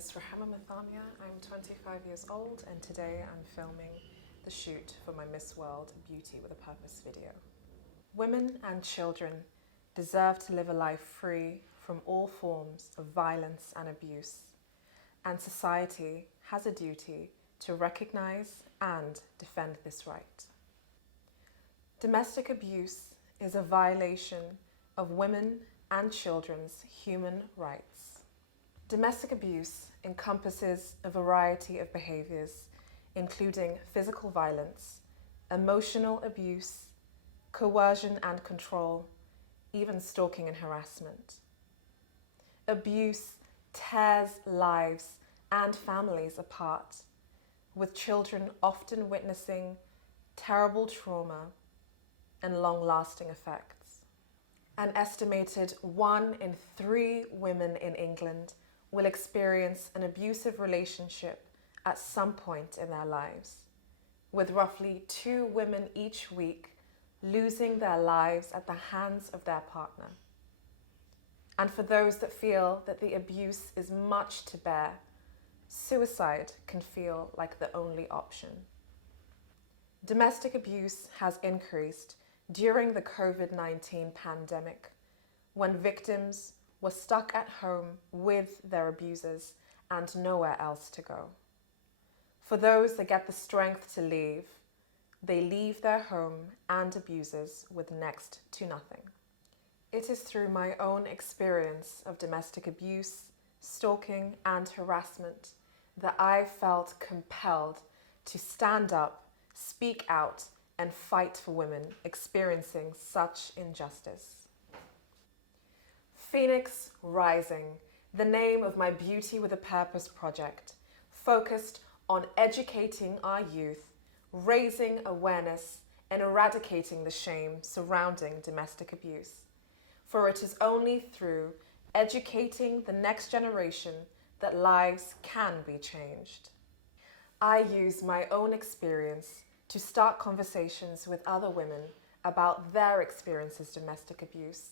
is Rehema Muthamia. I'm 25 years old and today I'm filming the shoot for my Miss World Beauty with a Purpose video. Women and children deserve to live a life free from all forms of violence and abuse, and society has a duty to recognize and defend this right. Domestic abuse is a violation of women and children's human rights. Domestic abuse encompasses a variety of behaviors, including physical violence, emotional abuse, coercion and control, even stalking and harassment. Abuse tears lives and families apart, with children often witnessing terrible trauma and long-lasting effects. An estimated 1 in 3 women in England will experience an abusive relationship at some point in their lives, with roughly 2 women each week losing their lives at the hands of their partner. And for those that feel that the abuse is much to bear, suicide can feel like the only option. Domestic abuse has increased during the COVID-19 pandemic, when victims were stuck at home with their abusers and nowhere else to go. For those that get the strength to leave, they leave their home and abusers with next to nothing. It is through my own experience of domestic abuse, stalking, and harassment that I felt compelled to stand up, speak out, and fight for women experiencing such injustice. Phoenix Rising, the name of my Beauty with a Purpose project, focused on educating our youth, raising awareness, and eradicating the shame surrounding domestic abuse. For it is only through educating the next generation that lives can be changed. I use my own experience to start conversations with other women about their experiences of domestic abuse,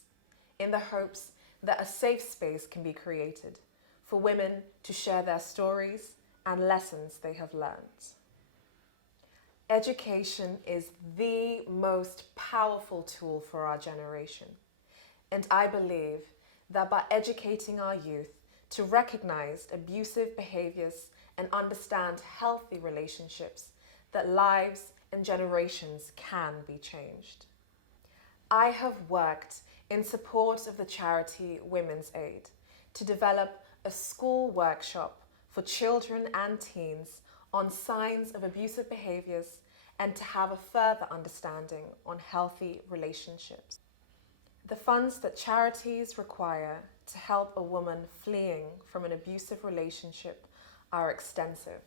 in the hopes that a safe space can be created for women to share their stories and lessons they have learned. Education is the most powerful tool for our generation, and I believe that by educating our youth to recognize abusive behaviors and understand healthy relationships, that lives and generations can be changed. I have worked in support of the charity Women's Aid to develop a school workshop for children and teens on signs of abusive behaviors and to have a further understanding on healthy relationships. The funds that charities require to help a woman fleeing from an abusive relationship are extensive.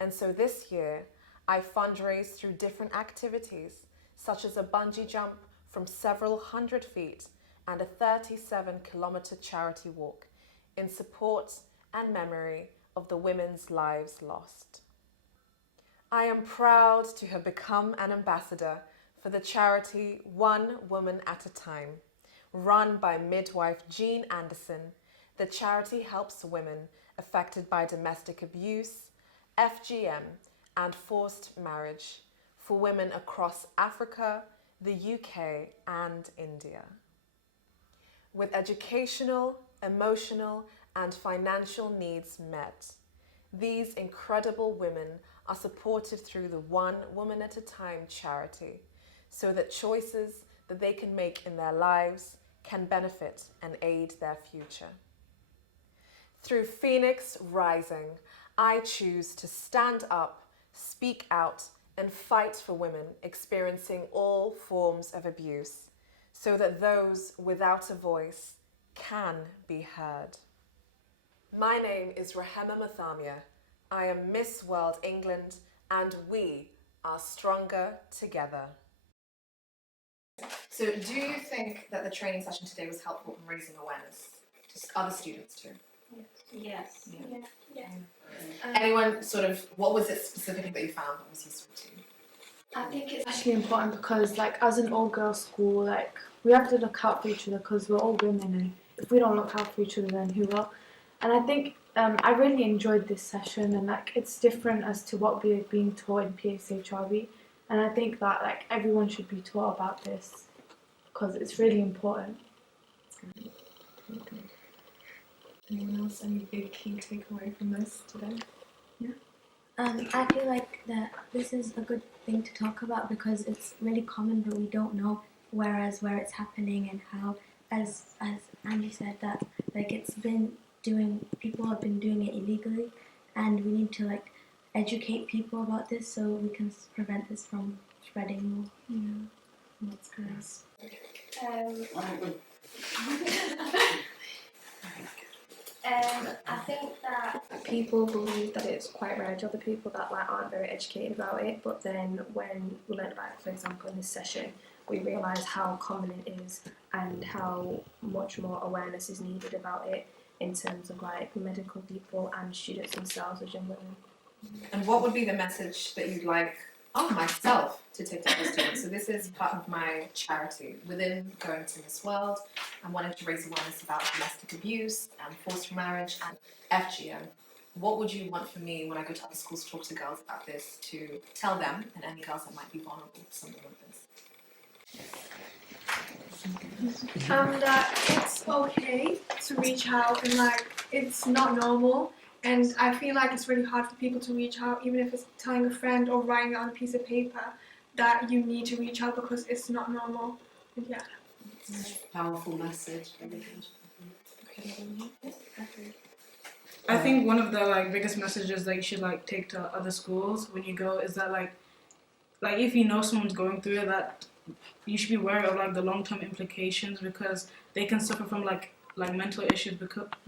And so this year, I fundraised through different activities, such as a bungee jump from several hundred feet and a 37-kilometer charity walk in support and memory of the women's lives lost. I am proud to have become an ambassador for the charity One Woman at a Time, run by midwife Jean Anderson. The charity helps women affected by domestic abuse, FGM, and forced marriage for women across Africa, the UK, and India. With educational, emotional, and financial needs met, these incredible women are supported through the One Woman at a Time charity, so that choices that they can make in their lives can benefit and aid their future. Through Phoenix Rising, I choose to stand up, speak out, and fight for women experiencing all forms of abuse, so that those without a voice can be heard. My name is Rehema Muthamia. I am Miss World England, and we are stronger together. So do you think that the training session today was helpful in raising awareness to other students too? Yes. Yeah. Anyone what was it specifically that you found that was useful to you? I think it's actually important because, as an all-girls school, we have to look out for each other because we're all women, and if we don't look out for each other, then who will? And I think I really enjoyed this session, and like it's different as to what we're being taught in PSHRB, and I think that like everyone should be taught about this because it's really important. Anyone else? Any big key takeaway from this today? I feel like that this is a good thing to talk about because it's really common, but we don't know where it's happening and how. As Angie said, that like people have been doing it illegally, and we need to like educate people about this so we can prevent this from spreading more. That's great. I think that people believe that it's quite rare to other people that like aren't very educated about it, but then when we learned about it, for example, in this session, we realised how common it is and how much more awareness is needed about it in terms of like medical people and students themselves as young women. And what would be the message that you'd like myself to take to the students? So this is part of my charity. Within going to Miss World, I wanted to raise awareness about domestic abuse and forced marriage and FGM. What would you want from me when I go to other schools to talk to girls about this, to tell them, and any girls that might be vulnerable to something like this? That it's okay to reach out, and like it's not normal, and I feel like it's really hard for people to reach out, even if it's telling a friend or writing it on a piece of paper, that you need to reach out because it's not normal. And yeah. Powerful message. I think one of the like biggest messages that you should like take to other schools when you go is that like if you know someone's going through it, that you should be wary of like the long-term implications, because they can suffer from like mental issues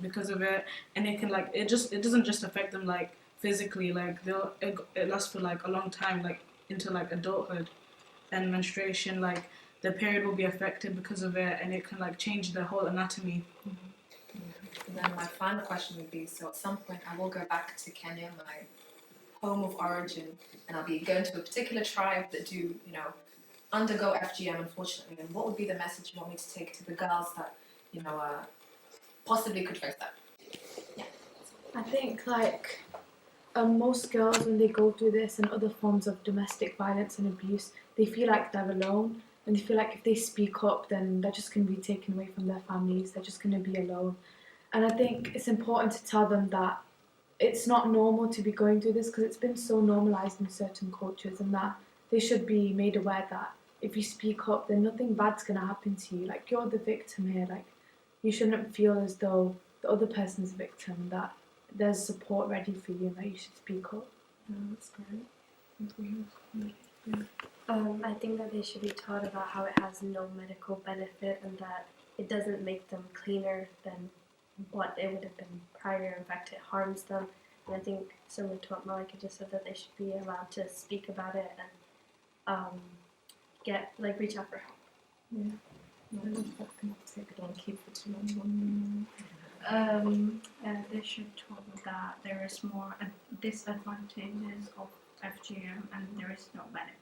because of it, and it can like it doesn't just affect them like physically, like it lasts for like a long time, like into like adulthood and menstruation, like the period will be affected because of it, and it can like change the whole anatomy. And then my final question would be, so at some point I will go back to Kenya, my home of origin, and I'll be going to a particular tribe that do, undergo FGM, unfortunately. And what would be the message you want me to take to the girls that, possibly could face that? I think like most girls, when they go through this and other forms of domestic violence and abuse, they feel like they're alone, and they feel like if they speak up, then they're just going to be taken away from their families. They're just going to be alone. And I think it's important to tell them that it's not normal to be going through this, because it's been so normalised in certain cultures, and that they should be made aware that if you speak up, then nothing bad's going to happen to you. Like, you're the victim here. Like, you shouldn't feel as though the other person's a victim, that there's support ready for you and that you should speak up. That's great. I think that they should be taught about how it has no medical benefit and that it doesn't make them cleaner than what it would have been prior. In fact, it harms them. And I think, similar to what Malika just said, that they should be allowed to speak about it and reach out for help. Don't keep it too long. They should talk that there is more disadvantages of FGM and there is no benefit.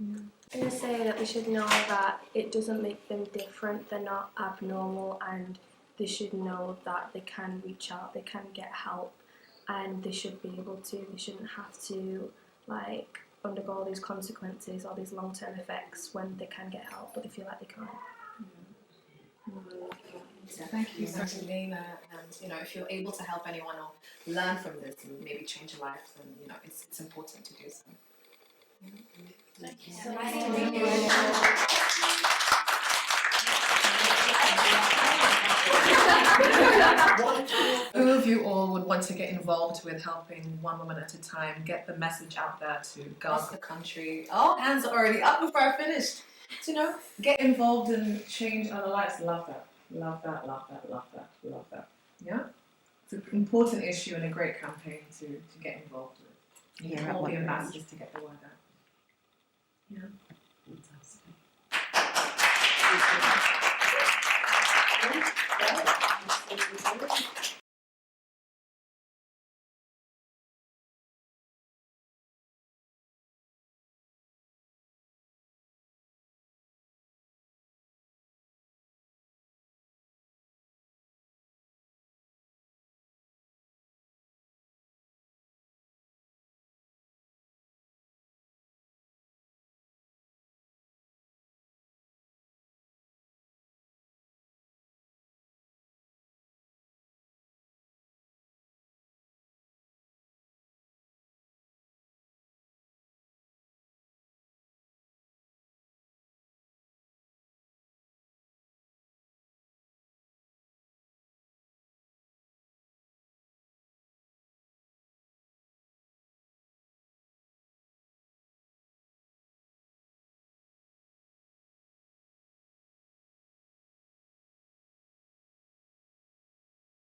I'm going to say that they should know that it doesn't make them different, they're not abnormal, and they should know that they can reach out, they can get help, and they should be able to. They shouldn't have to undergo all these consequences or these long-term effects when they can get help, but they feel like they can't. Thank you so much, Rehema. And if you're able to help anyone or learn from this and maybe change a life, then it's important to do so. Thank you. So nice to meet you. Who of you all would want to get involved with helping one woman at a time get the message out there to girls in the country? Oh, hands are already up before I finished. Get involved and change our lives. Love that. Love that, love that, love that, love that. Yeah? It's an important issue and a great campaign to get involved with. You need all the ambassadors to get the word out. Yeah.